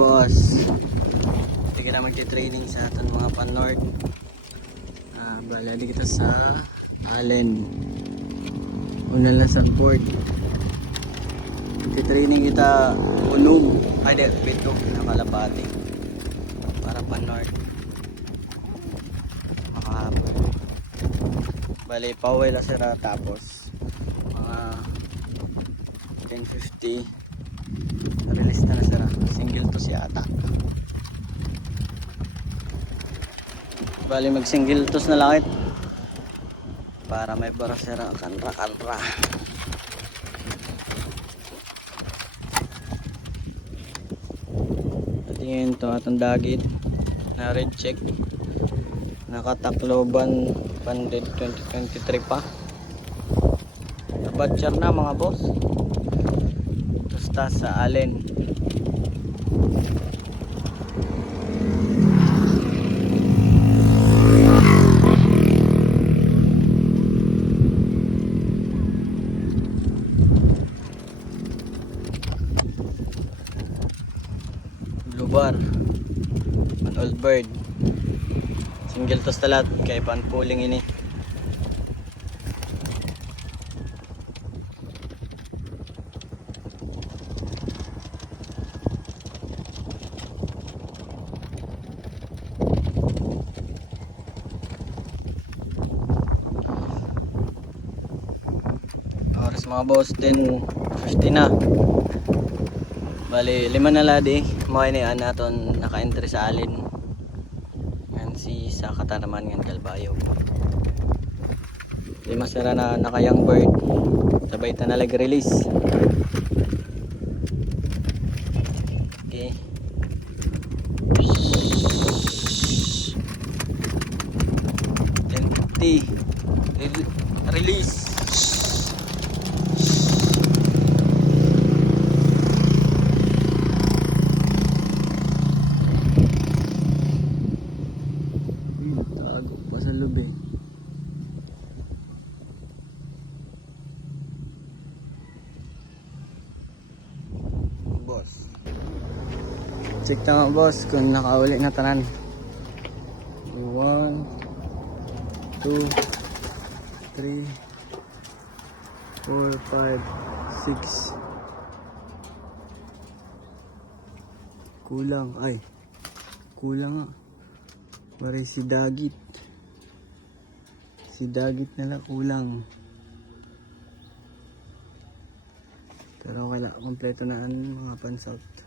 boss. Hindi ka na magti-training sa aton mga pan-north. Balali kita sa Allen. Una lang sa port. Magti-training kita unog. Ay, di, Bitog na Kalapati. Para pan-north. Makahapon. Bali, pauwi lang sila tapos mga 10:50 release na sila. Single to si ata. Bali mag single tos na langit para may para sila kanra. At yun to atong dagit na red check nakatakloban panded 2023 pa nabatcher na mga boss. Basta sa Allen Bar an old bird single tos talat kay pan pooling ini oras mga boss 10:50 na. Bali 5 na ladi mo ini naton naka-entry sa Allen. Yan si sa Katanaman ng Galbayo. 5 sila na naka-young bird. Sabay ta nalag release. Okay. Empty. Release. Sa lubi boss check tama boss kung nakauli na tanan 1 2 3 4 5 6 kulang nga mari si dagit nila kulang pero wala kompleto na ang mga pan-south.